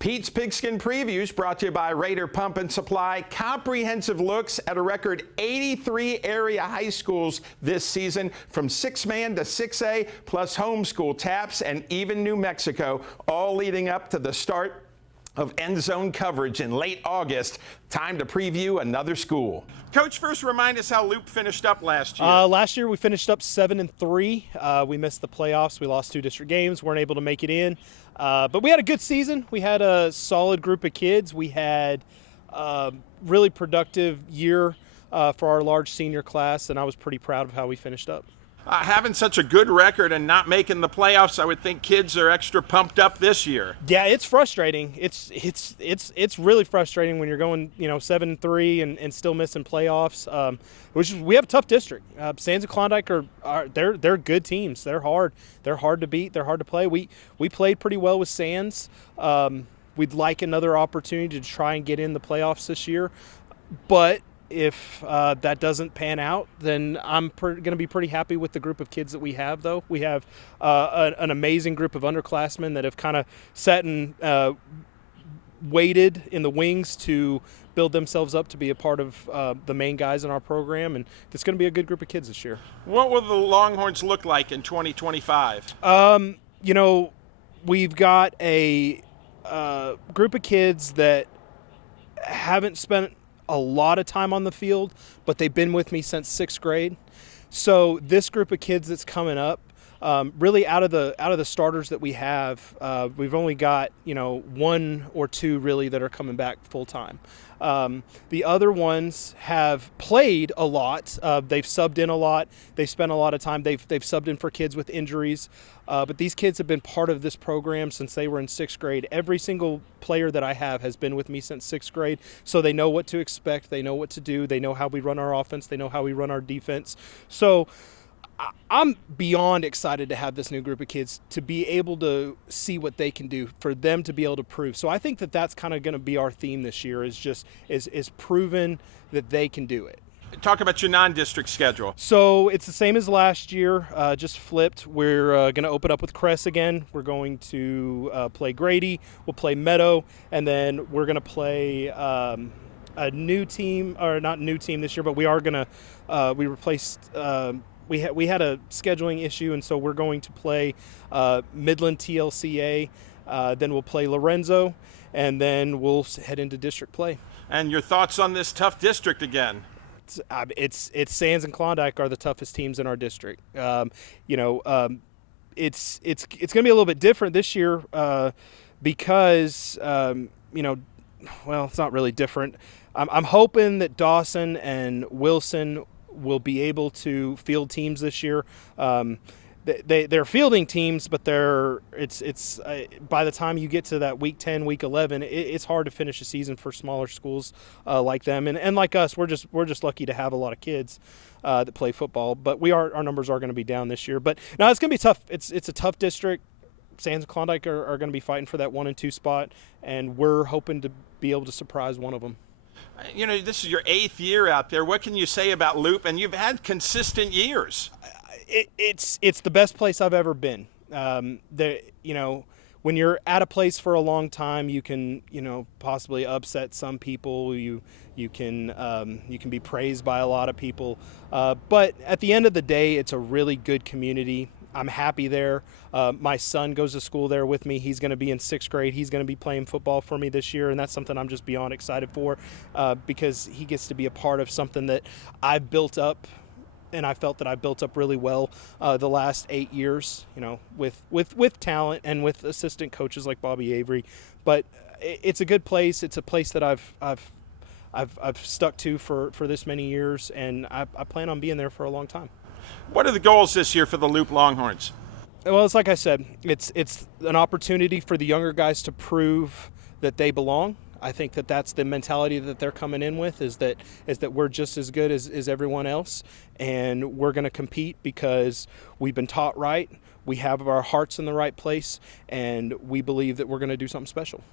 Pete's Pigskin Previews brought to you by Raider Pump and Supply. Comprehensive looks at a record 83 area high schools this season, from 6-man to 6A, plus homeschool taps and even New Mexico, all leading up to the start of end zone coverage in late August. Time to preview another school. Coach, first remind us how Loop finished up last year. Last year we finished up 7-3. We missed the playoffs. We lost 2 district games, weren't able to make it in. But we had a good season. We had a solid group of kids. We had a really productive year for our large senior class, and I was pretty proud of how we finished up. Having such a good record and not making the playoffs, I would think kids are extra pumped up this year. Yeah, it's frustrating. It's really frustrating when you're going 7-3 and still missing playoffs. We have a tough district. Sands and Klondike they're good teams. They're hard. They're hard to beat. They're hard to play. We played pretty well with Sands. We'd like another opportunity to try and get in the playoffs this year, but if that doesn't pan out, then I'm going to be pretty happy with the group of kids that we have, though. We have an amazing group of underclassmen that have kind of sat and waited in the wings to build themselves up to be a part of the main guys in our program, and it's going to be a good group of kids this year. What will the Longhorns look like in 2025? We've got a group of kids that haven't spent a lot of time on the field, but they've been with me since 6th grade. So this group of kids that's coming up, really out of the starters that we have, we've only got 1 or 2 really that are coming back full time. The other ones have played a lot. They've subbed in a lot. They've spent a lot of time. They've subbed in for kids with injuries. But these kids have been part of this program since they were in 6th grade. Every single player that I have has been with me since 6th grade, so they know what to expect. They know what to do. They know how we run our offense. They know how we run our defense. So I'm beyond excited to have this new group of kids, to be able to see what they can do, for them to be able to prove. So I think that that's kind of going to be our theme this year, is proven that they can do it. Talk about your non-district schedule. So it's the same as last year, just flipped. We're going to open up with Cress again. We're going to play Grady. We'll play Meadow, and then we're going to play a new team, or not new team this year, but we are going to we replaced. We had a scheduling issue, and so we're going to play Midland TLCA. Then we'll play Lorenzo, and then we'll head into district play. And your thoughts on this tough district again? It's Sands and Klondike are the toughest teams in our district. It's going to be a little bit different this year because well, it's not really different. I'm hoping that Dawson and Wilson will be able to field teams this year. They're fielding teams, but it's by the time you get to that week 10, week 11, it's hard to finish a season for smaller schools like them, and like us, we're just lucky to have a lot of kids that play football. But our numbers are going to be down this year. But no, it's going to be tough. It's a tough district. Sands and Klondike are going to be fighting for that 1 and 2 spot, and we're hoping to be able to surprise one of them. This is your 8th year out there. What can you say about Loop? And you've had consistent years. It's the best place I've ever been. When you're at a place for a long time, you can possibly upset some people. You can be praised by a lot of people, but at the end of the day, it's a really good community. I'm happy there. My son goes to school there with me. He's going to be in 6th grade. He's going to be playing football for me this year, and that's something I'm just beyond excited for, because he gets to be a part of something that I've built up. And I felt that I built up really well the last 8 years, with talent and with assistant coaches like Bobby Avery. But it's a good place. It's a place that I've stuck to for this many years, and I plan on being there for a long time. What are the goals this year for the Loop Longhorns? Well, it's like I said, it's an opportunity for the younger guys to prove that they belong. I think that that's the mentality that they're coming in with, is that we're just as good as everyone else, and we're going to compete because we've been taught right, we have our hearts in the right place, and we believe that we're going to do something special.